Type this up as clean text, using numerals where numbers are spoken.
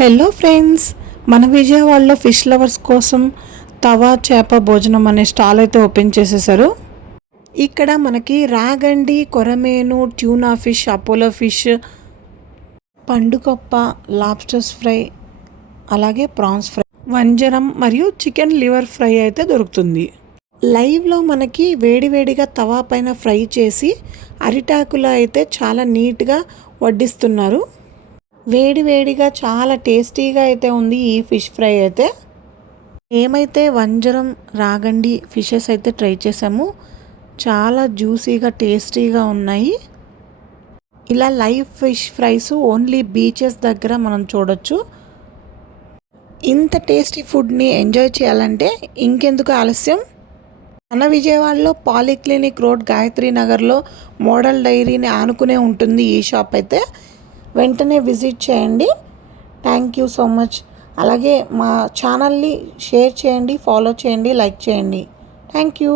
Hello friends, మన విజయవాడలో fish lovers కోసం తవా చేప భోజనం అనే స్టాల్ అయితే ఓపెన్ చేసేసారు. ఇక్కడ మనకి రాగండి, కొరమేను, ట్యూనా ఫిష్, అపోలో ఫిష్, పండుకొప్ప, లాబ్స్టర్స్ ఫ్రై, అలాగే ప్రాన్స్ ఫ్రై, వంజరం మరియు చికెన్ లివర్ ఫ్రై అయితే దొరుకుతుంది. లైవ్లో మనకి వేడివేడిగా తవా పైన ఫ్రై చేసి అరిటాకులో అయితే చాలా నీట్గా వడ్డిస్తున్నారు. వేడివేడిగా చాలా టేస్టీగా అయితే ఉంది ఈ ఫిష్ ఫ్రై అయితే. ఏమైతే వంజరం, రాగండి ఫిషెస్ అయితే ట్రై చేసాము. చాలా జ్యూసీగా టేస్టీగా ఉన్నాయి. ఇలా live fish fries only beaches దగ్గర మనం చూడొచ్చు. ఇంత టేస్టీ ఫుడ్ని ఎంజాయ్ చేయాలంటే ఇంకెందుకు ఆలస్యం, మన విజయవాడలో పాలిక్లినిక్ రోడ్, గాయత్రి నగర్లో మోడల్ డైరీని ఆనుకునే ఉంటుంది ఈ షాప్ అయితే. వెంటనే విజిట్ చేయండి. Thank you so much. అలాగే మా ఛానల్ని షేర్ చేయండి, ఫాలో చేయండి, లైక్ చేయండి. Thank you.